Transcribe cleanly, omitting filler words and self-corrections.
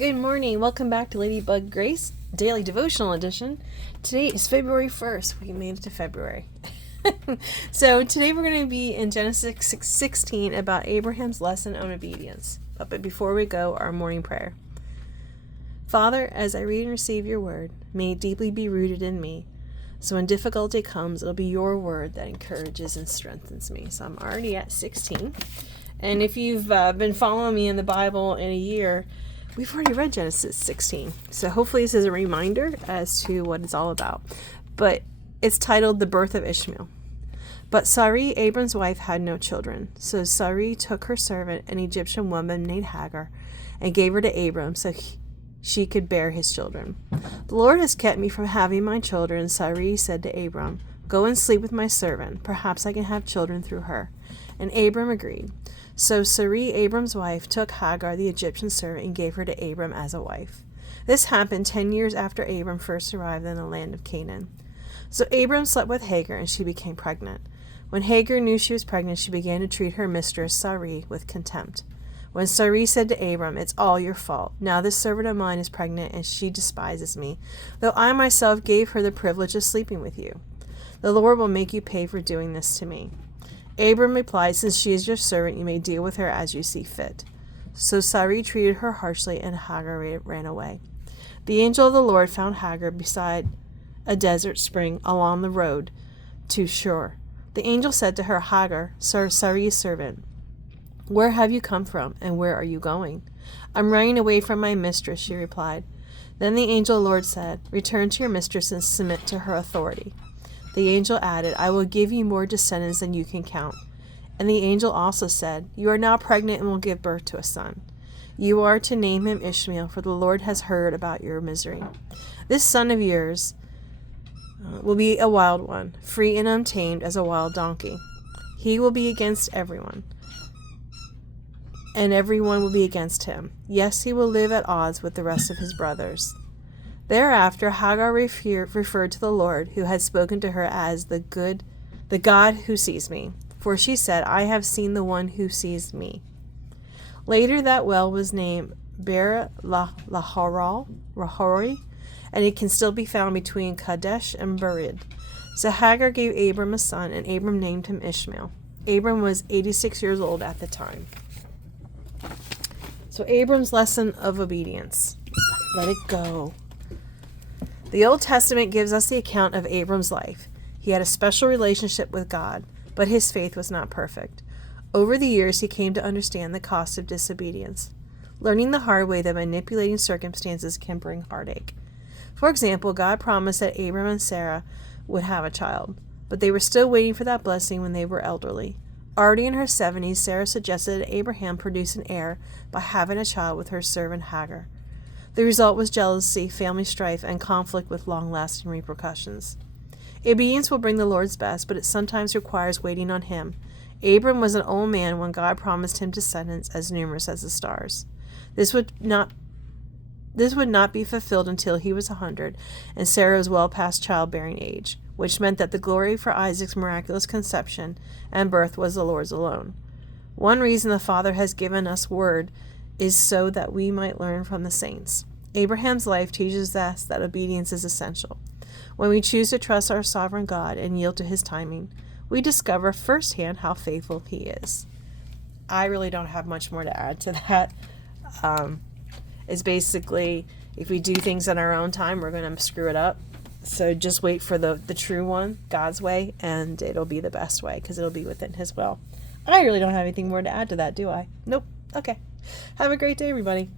Good morning. Welcome back to Ladybug Grace Daily Devotional Edition. Today is February 1st. We made it to February. So today we're going to be in Genesis 16 about Abraham's lesson on obedience. But before we go, our morning prayer. Father, as I read and receive your word, may it deeply be rooted in me. So when difficulty comes, it'll be your word that encourages and strengthens me. So I'm already at 16. And if you've been following me in the Bible in a year, we've already read Genesis 16. So hopefully this is a reminder as to what it's all about. But it's titled The Birth of Ishmael. But Sarai, Abram's wife, had no children. So Sarai took her servant, an Egyptian woman named Hagar, and gave her to Abram so she could bear his children. The Lord has kept me from having my children, Sarai said to Abram. Go and sleep with my servant. Perhaps I can have children through her. And Abram agreed. So Sarai, Abram's wife, took Hagar, the Egyptian servant, and gave her to Abram as a wife. This happened 10 years after Abram first arrived in the land of Canaan. So Abram slept with Hagar, and she became pregnant. When Hagar knew she was pregnant, she began to treat her mistress, Sarai, with contempt. When Sarai said to Abram, "It's all your fault. Now this servant of mine is pregnant, and she despises me, though I myself gave her the privilege of sleeping with you. The Lord will make you pay for doing this to me." Abram replied, "Since she is your servant, you may deal with her as you see fit." So Sarai treated her harshly, and Hagar ran away. The angel of the Lord found Hagar beside a desert spring along the road to Shur. The angel said to her, "Hagar, Sarai's servant, where have you come from, and where are you going?" "I'm running away from my mistress," she replied. Then the angel of the Lord said, "Return to your mistress and submit to her authority." The angel added, "I will give you more descendants than you can count." And the angel also said, "You are now pregnant and will give birth to a son. You are to name him Ishmael, for the Lord has heard about your misery. This son of yours will be a wild one, free and untamed as a wild donkey. He will be against everyone, and everyone will be against him. Yes, he will live at odds with the rest of his brothers." Thereafter Hagar referred to the Lord, who had spoken to her as the God who sees me. For she said, "I have seen the one who sees me." Later that well was named Lahoroi, and it can still be found between Kadesh and Bered. So Hagar gave Abram a son, and Abram named him Ishmael. Abram was 86 years old at the time. So Abram's lesson of obedience. Let it go. The Old Testament gives us the account of Abram's life. He had a special relationship with God, but his faith was not perfect. Over the years, he came to understand the cost of disobedience, learning the hard way that manipulating circumstances can bring heartache. For example, God promised that Abram and Sarah would have a child, but they were still waiting for that blessing when they were elderly. Already in her 70s, Sarah suggested that Abraham produce an heir by having a child with her servant Hagar. The result was jealousy, family strife, and conflict with long-lasting repercussions. Obedience will bring the Lord's best, but it sometimes requires waiting on him. Abram was an old man when God promised him descendants as numerous as the stars. This would not be fulfilled until he was 100, and Sarah was well past childbearing age, which meant that the glory for Isaac's miraculous conception and birth was the Lord's alone. One reason the Father has given us word is so that we might learn from the saints. Abraham's life teaches us that obedience is essential. When we choose to trust our sovereign God and yield to his timing, we discover firsthand how faithful he is. I really don't have much more to add to that. It's basically, if we do things in our own time, we're going to screw it up. So just wait for the true one, God's way, and it'll be the best way because it'll be within his will. I really don't have anything more to add to that, do I? Nope. Okay. Have a great day, everybody.